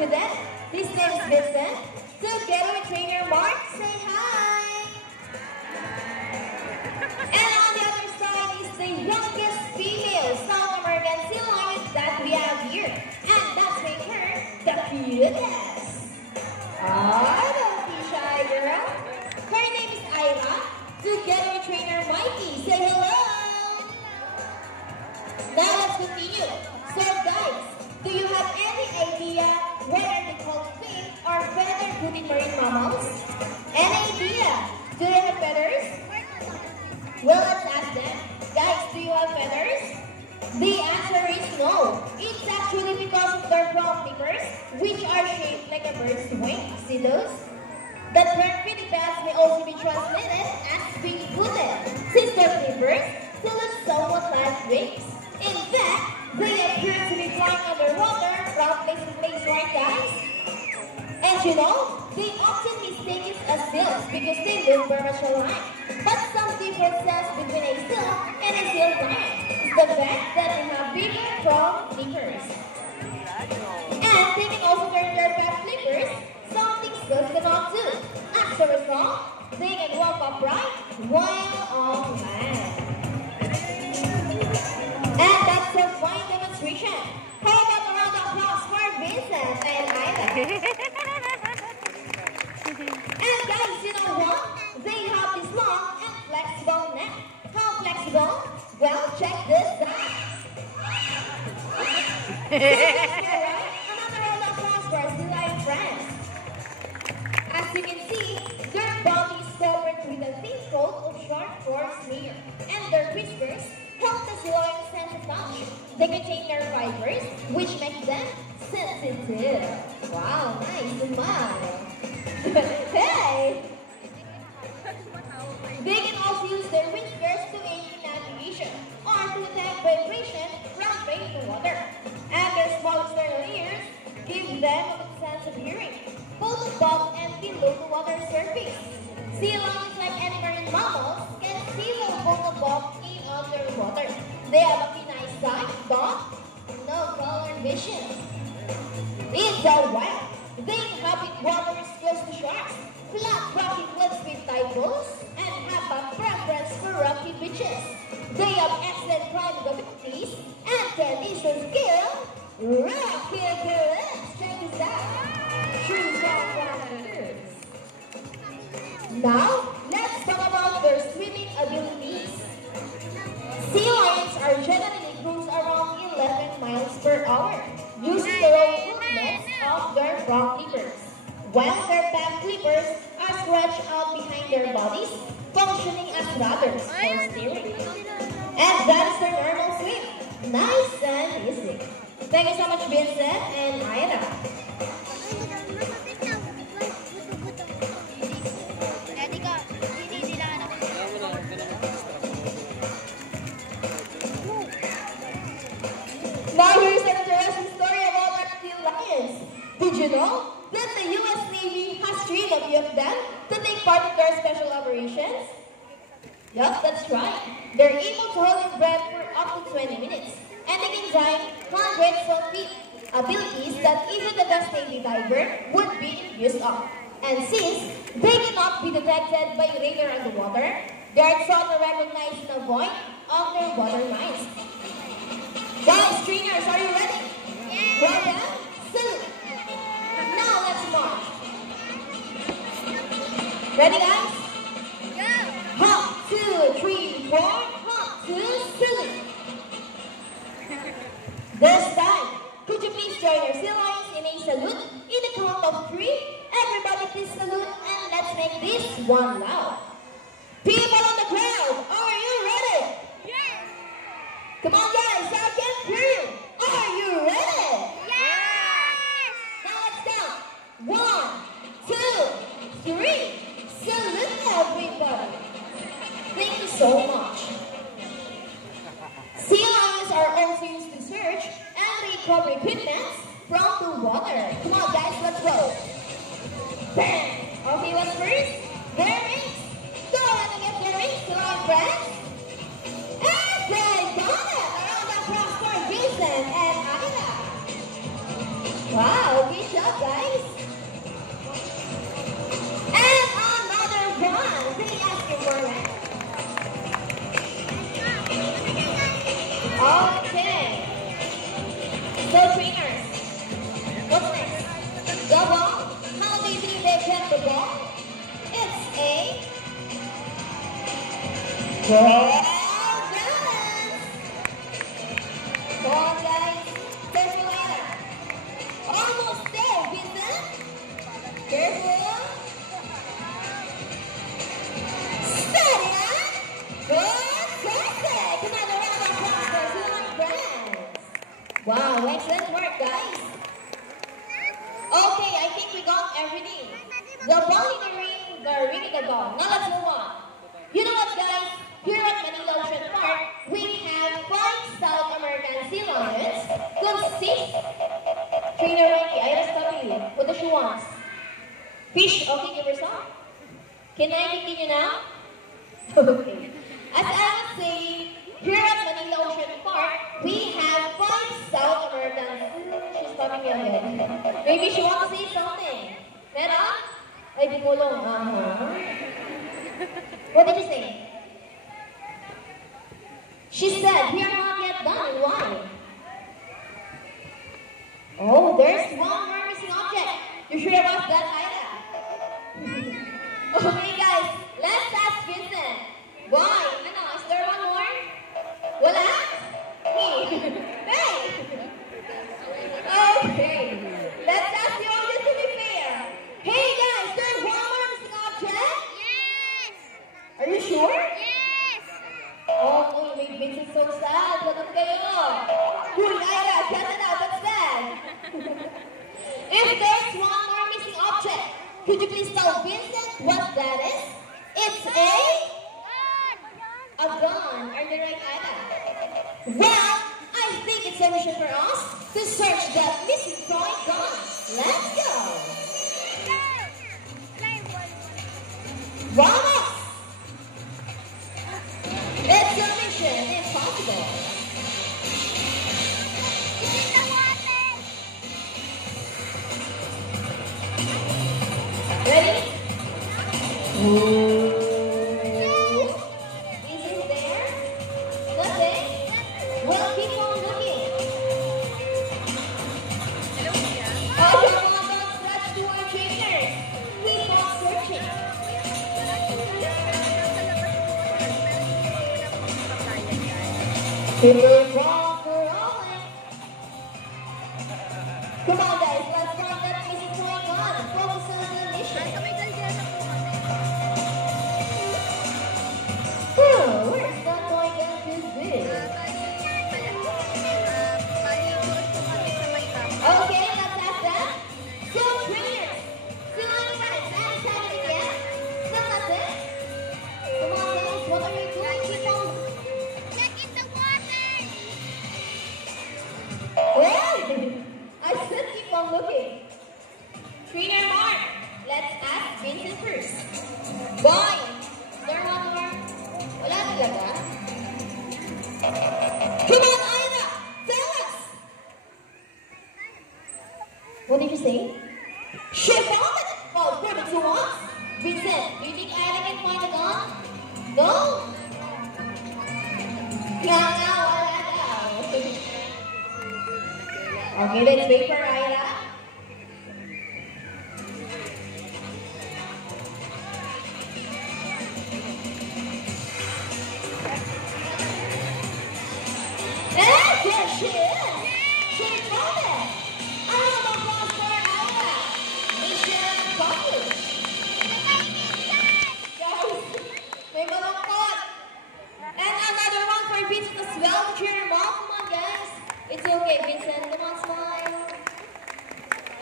to them. His name is Vincent. Together with trainer Mark, say hi. And on the other side is the youngest female South American sea lion that we have here. And that's make her the cutest. Oh, don't be shy, girl. Her name is Ira. Together with trainer Mikey, say hello. Now let's continue. So guys, do you have any idea whether they call fin or feather foot in marine mammals? Any idea? Do they have feathers? Well, let's ask them. Guys, do you have feathers? The answer is no. It's actually because of their front flippers, which are shaped like a bird's wing. See those? The term pinnipeds may also be translated as wing-footed, since their flippers still look somewhat like wings. In fact, they appear to be flying underwater from place to place, right guys? And you know, they often mistake it as seals because they look very much alike. But some differences between a seal and a seal lion is the fact that they have bigger front flippers. And they can also turn their back flippers, something seals cannot do. As a result, they can walk upright while on land. And that's a fine demonstration. How about a round of applause for Vincent and Ida? And guys, you know what? They have this long and flexible neck. How flexible? Well, check this out. Another round of applause for our sea lion friends. As you can see, their body is covered with a thin coat of sharp coarse hair, and their whiskers help the sea lion sense of touch. They contain nerve fibers, which make them sensitive. Wow, nice smile. Hey! They can also use their whiskers to aid in navigation or to detect vibration from rain to water. And their small external ears give them a good sense of hearing, both above and below the water surface. Sea lions, like any marine mammals, can see the both above and underwater. They have a keen eyesight, but no color vision. In the wild, they inhabit waters close to shores, flat rocky cliffs with typhoons, and have a preference for rocky beaches. They have excellent climbing abilities and can easily scale rocky cliffs. Check this out. Choose our Now, let's talk about their swimming abilities. Sea lions are generally cruise around 11 miles per hour, using the roll movements of their front flippers, while their back flippers are stretched out behind their bodies, functioning as rudders for steering. And that's their normal swim. Nice and easy. Thank you so much, Vincent and Ira. Now here's an interesting story about our sea lions. Did you know that the U.S. Navy has trained a few of them to take part in their special operations? Yup, that's right. They're able to hold their breath for up to 20 minutes, and they can dive hundreds of feet, abilities that even the best Navy diver would be used of. And since they cannot be detected by radar underwater, they are taught to recognize and avoid underwater mines. Guys, trainers, are you ready? Yeah. Well done. Salute. Now let's march. Ready, guys? Go. Hop, 2, 3, 4. Hop, 2, salute. This time, could you please join our sea lions in a salute? In the count of 3, everybody please salute, and let's make this one loud. People on the crowd, are you ready? Yes. Come on, guys, I can hear you. Are you ready? Yes. Now let's count. 1, 2, 3. Salute, everybody. Thank you so much. Sea lions are also used to search and recover equipment from the water. Come on, guys, let's go. Bam. Okay, what's first? Their rings. Go ahead and get their rings, come on, friends. And they got it. A round of applause for Jason and Ida. Wow, good job, Well, come on, guys. Careful later. Almost there, Vincent. Careful. Steady, huh? Good, perfect. Another round of applause for Silang Friends. Wow, excellent work, guys. Okay, I think we got everything. The ball in the ring, the ring in the ball. Now let's move on. You know what, guys? Here at Manila Ocean Park, we have 5 South American sea lions consist. Trainer Ricky, I asked you, what does she want? Fish, okay, give her some. Can I continue now? Okay. As I was saying, here at Manila Ocean Park, we have 5 South American. She's popping me ahead. Maybe she wants to say something. Mera? Ay, di kulong. What did you say? She said, we are not yet done. Why? Oh, there's one more missing object. You sure about that, Ida? Okay, guys, let's ask Vincent. Why? Ano, is there one more? Wala? Me? Hey! Okay, let's ask the audience to be fair. Hey, guys, there's one more missing object? Yes! Are you sure? Yes! Oh, no, you made Vincent so sad. Lagot kayo. Uy, Ida, shut it out. That's bad. If there's one more missing object, could you please tell Vincent what that is? It's a gun. Are you right, Ida? Well, I think it's a mission for us to search that missing toy gun. Let's go. Vamos! It's a mission impossible. Ready? Ooh. Is it there? Nothing? Well, keep on looking. Oh, come on, don't scratch to our trainers. Keep on searching. Keep it wrong for rolling. Come on, guys, let's find that missing toy gun. Focus on the mission. Oh, where's that toy gun to be? Okay, let's ask that. So, trainers, still on your friends, excited again? Still not it? Come on, guys, what are you doing? Keep on. Well, I said keep on looking. Trainer Mark, let's ask Vincent first. Boy, there one more? Wala talaga? Come on, Ida, tell us. What did you say? She found it. Well, prove it to us. Vincent, do you think Ida can find the gun? No? Wala daw. Okay, let's wait for Ida. And there she is. She found it. A round of applause for Ida. Mission accomplished. Guys, may malungkot. And another one for Vincent as well. Cheer him up. Come on, guys. It's okay, Vincent. Come on, smile.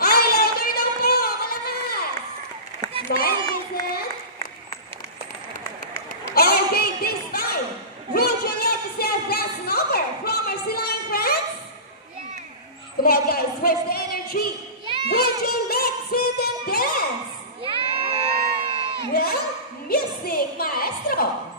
Ay, louder daw po! Malakas! Smile, Vincent. Okay, this time, would you like to say a dance number from our sea lion friends? Yes! Come on, guys. Where's the energy? Yes! Would you like to see them dance? Yes! Well, music, maestro.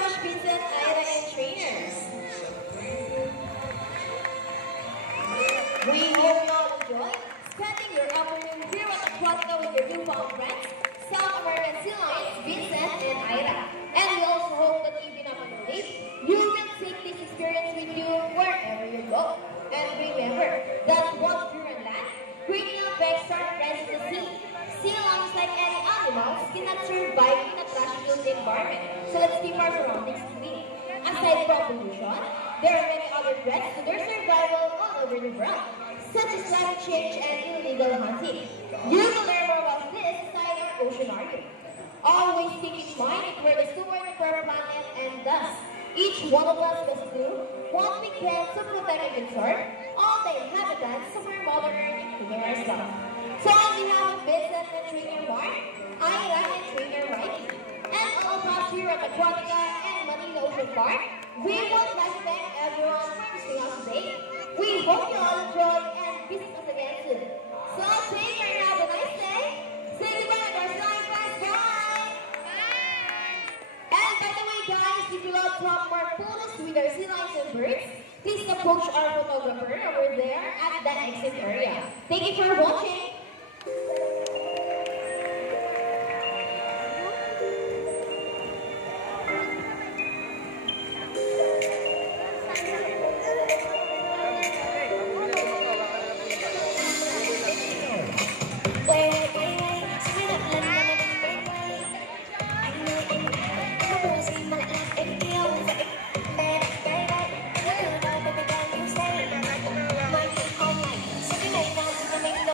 much, Vincent, Ira, and trainers. We hope you all enjoy spending your afternoon here at Aquatica with your newfound friends, South American Sea Lions, Vincent and Ira. And we also hope that even after you leave, you will take this experience with you wherever you go. And remember that once you're on land, cranial banks start rising the sea. Sea lions, like any animals, cannot survive in a trash-filled environment. So let's keep our surroundings clean. Aside from pollution, there are many other threats to their survival all over the world, such as climate change and illegal hunting. You will learn more about this inside our Oceanarium. Always keep in mind that we're the steward of our planet, and thus, each one of us must do what we can to protect and conserve all the inhabitants of our Mother Earth, including ourselves. So on behalf of Vincent and Trainer Mark, Ira and Trainer Mikey, and all of us here at Aquatica and Manila Ocean Park, we would like to thank everyone for visiting us today. We hope you all enjoy and visit us again soon. So take care and have a nice day. Say goodbye to our flying friends. Bye! And by the way, guys, if you love to have more photos with our sea lions and birds, please approach our photographer over there at that exit area. Thank you for watching.